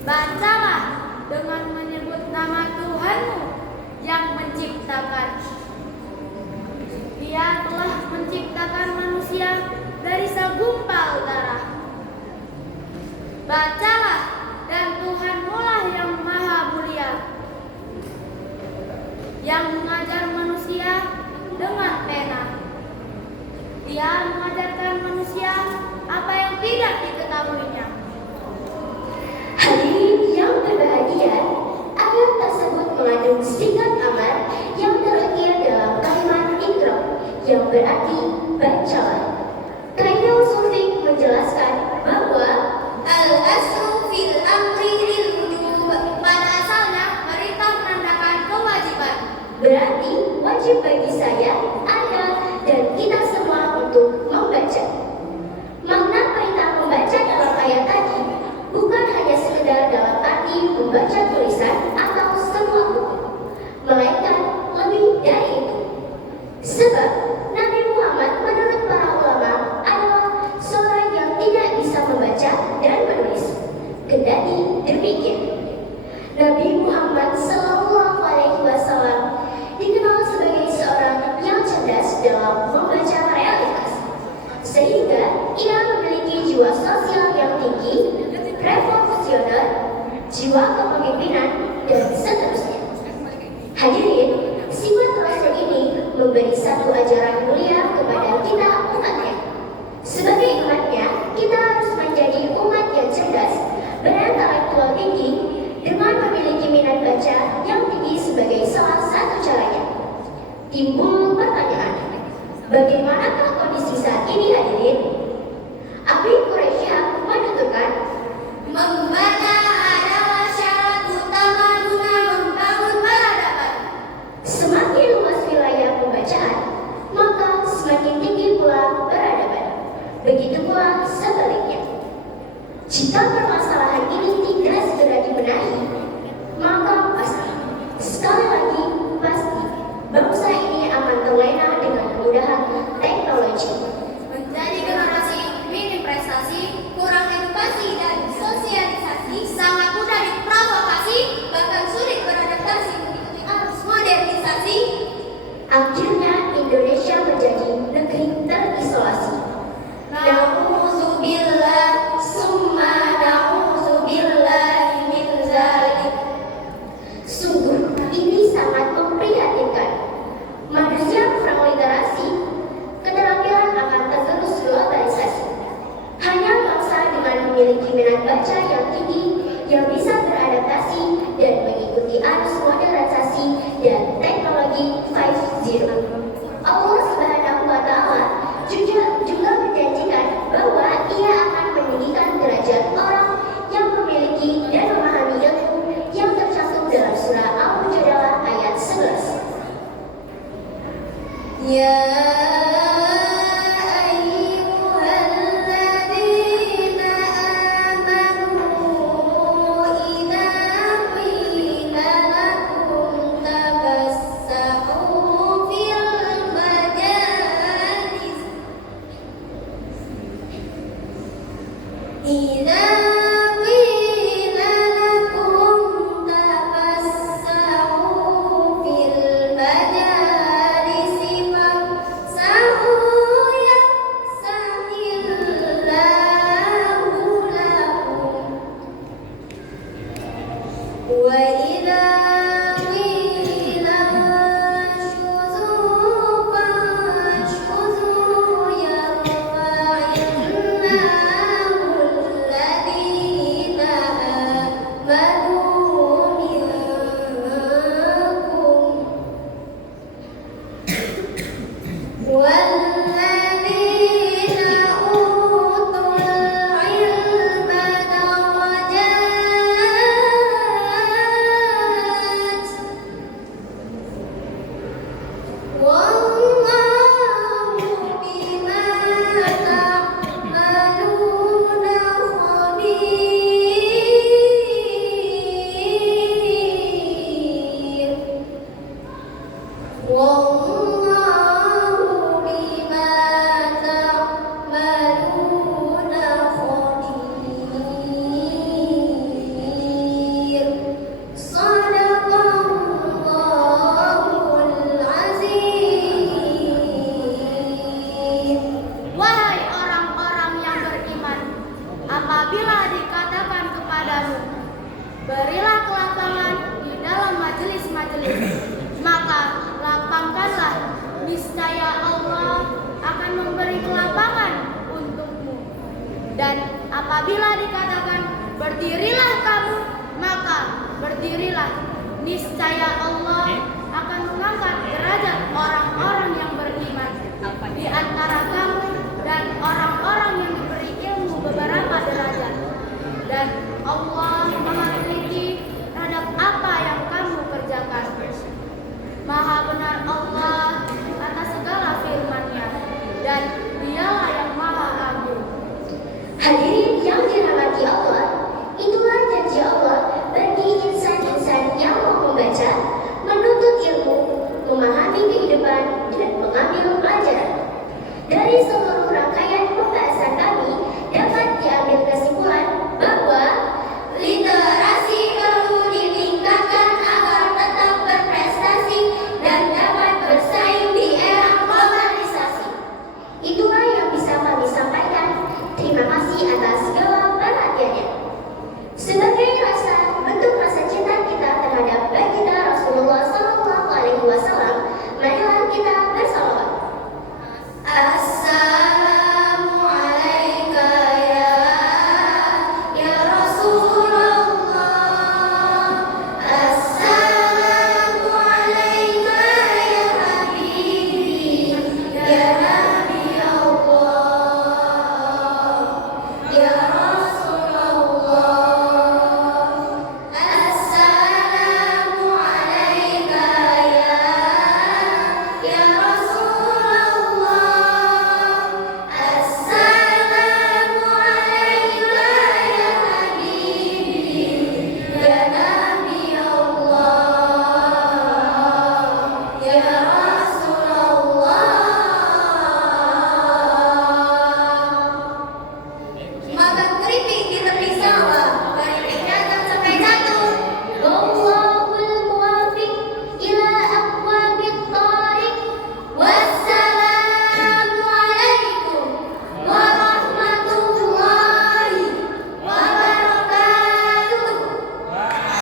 Bacalah dengan menyebut nama Tuhanmu yang menciptakan. Dia telah menciptakan manusia dari segumpal darah. Bacalah, dan Tuhanmu lah yang maha mulia, yang mengajar manusia dengan pena. Dia mengajarkan manusia apa yang tidak diketahuinya. Hadirin yang berbahagia, ayat tersebut mengandung singkat amar yang terakhir dalam kalimat Iqra, yang berarti bacalah. Kaidah usul fiqh menjelaskan bahwa Al-aslu fil amri lil wujub, pada asalnya perintah menandakan kewajiban. berarti wajib bagi saya, Anda, dan kita semua untuk membaca. Makna perintah membaca dalam ayat tadi bukan hanya sekedar dalam arti membaca tulisan atau semua buku, melainkan lebih dari itu. Sebab Nabi Muhammad menurut para ulama adalah seorang yang tidak bisa membaca dan menulis. Kendati demikian, Nabi Muhammad SAW dikenal sebagai seorang yang cerdas dalam membaca realitas, sehingga ia memiliki jiwa sosial yang tinggi, revolusioner, jiwa kepemimpinan, dan seterusnya. Hadirin, sifat Rasul ini memberi satu ajaran mulia kepada kita umatnya. Sebagai umatnya, kita harus menjadi umat yang cerdas, berintelektual tinggi, dengan memiliki minat baca yang tinggi sebagai salah satu caranya. Timbul pertanyaan, bagaimanakah kondisi saat ini, hadirin? Abi Quraisyah menuturkan, Membaca adalah syarat utama guna membangun peradaban. semakin luas wilayah pembacaan, maka semakin tinggi pula peradaban. Begitu pula sebaliknya. Jika permasalahan ini tidak segera dibenahi, maka pasti, sekali lagi pasti, bangsa ini akan terlena dengan kemudahan teknologi. Menjadi generasi minim prestasi, kurang edukasi dan sosialisasi, sangat mudah diprovokasi, bahkan sulit beradaptasi mengikuti arus modernisasi. Akhirnya Indonesia menjadi negeri terisolasi. Na'udzubillah, summa na'udzubillah min zalik. Sungguh ini sangat memprihatinkan. Manusia kurang literasi, keterampilan akan tergerus globalisasi. Hanya bangsa dengan memiliki minat baca yang tinggi yang bisa beradaptasi dan mengikuti arus modernisasi dan teknologi 5.0. Allah Subhanahu wa Ta'ala juga menjanjikan bahwa Ia akan meninggikan derajat orang yang memiliki dan memahami ilmu yang tercantum dalam surah Al-Mujadalah ayat 11. Ya إذا قيل لكم تفسحوا في المجالس فافسحوا يفسح الله لكم وإذا قيل انشزوا فانشزوا يرفع الله الذين آمنوا منكم والذين أوتوا العلم درجات والله بما تعملون خبير والله بما تعملون خبير صدق الله العظيم. Wahai orang-orang yang beriman, apabila dikatakan kepadamu, berilah kelapangan di dalam majelis-majelis, maka lapangkanlah, niscaya Allah akan memberi kelapangan untukmu. Dan apabila dikatakan, berdirilah kamu, maka berdirilah, niscaya Allah akan mengangkat derajat orang-orang yang beriman di antara kamu dan orang-orang yang diberi ilmu beberapa derajat. Dan Allah Maha teliti terhadap apa yang kamu kerjakan. Maha benar Allah atas segala firman-Nya, dan Dialah yang Maha Agung. Hadirin yang dirahmati Allah, itulah janji Allah bagi insan-insan yang mau membaca, menuntut ilmu, memahami kehidupan, dan mengambil pelajaran. Dari seluruh rangkaian pembahasan kami dapat diambil kesimpulan bahwa Literasi perlu ditingkatkan agar tetap berprestasi dan dapat bersaing di era globalisasi. itulah yang bisa kami sampaikan. Terima kasih atas segala perhatiannya. Sebagai